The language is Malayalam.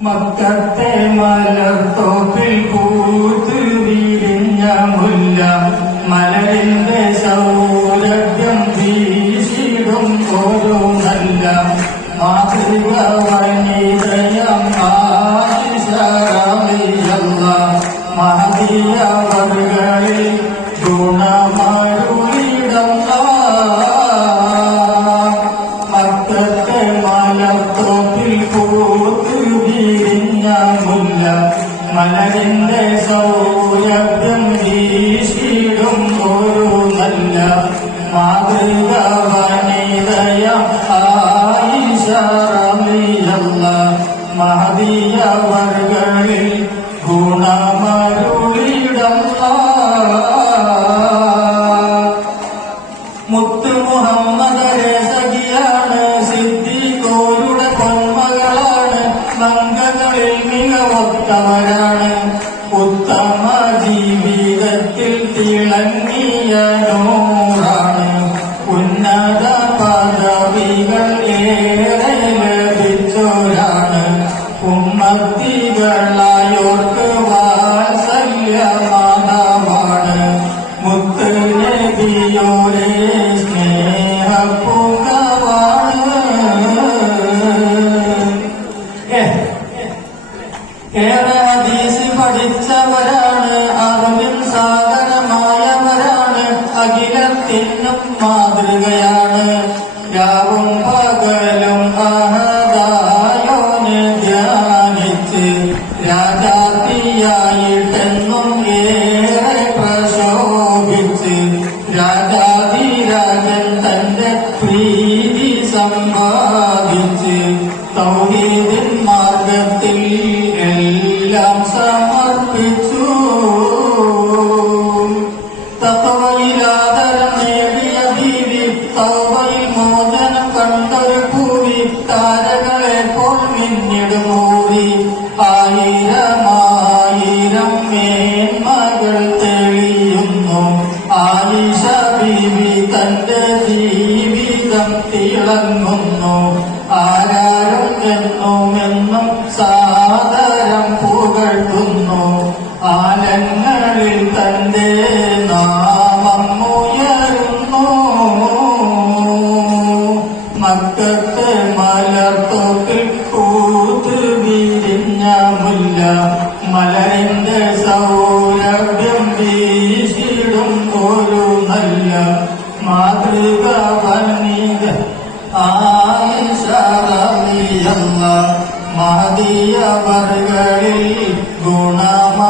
മക്കത്തെ മലർത്തോപ്പിൽ പൂത്ത് വിരിഞ്ഞ മുല്ല മലരിന്റെ വർഗളിൽ ഗുണമരുളിടം പൂത്ത് വിരിഞ്ഞ മുല്ല മലരിന്റെ സൗരഭ്യം വീശിടും ഒരു നല്ല മാതൃക വനിതയ ആയിഷറിയല്ല മഹദീയ വർഗങ്ങളിൽ ഗുണമരുളിടം മുത്ത് മുഹമ്മദ് പൊന്മകളാണ് മംഗങ്ങളിൽ മികവൊത്തവരാണ് ഉത്തമ ജീവിതത്തിൽ തിളങ്ങിയ നൂറാണ്. ഉന്നത പദവികൾ ഏറെ ലഭിച്ചോരാണ് ഏ ഹദീസ് പഠിച്ചവരാണ് അറിവിൽ സാധനമായവരാണ് അഖിലത്തിനും മാതൃകയാണ്. രാവും പകലും രാജാതിരാജൻ തന്റെ പ്രീതി സമ്പാദിച്ച് തൗഹീദിൻ തന്റെ ജീവിതം തിളങ്ങുന്നു. ആരാരും എന്നുമെന്നും സാദരം പുകഴ്ത്തുന്നു. ആലങ്ങളിൽ തന്റെ നാമം ഉയരുന്നു. മക്കത്തെ മലർത്തോക്കിൽ കൂത്ത് വിരിഞ്ഞ മുല്ല. മലരിന്റെ സൗരഭ്യം മാതൃക വനിത ആയിഷറിയല്ല മഹതിയവർകളിൽ ഗുണമരുളിടല്ല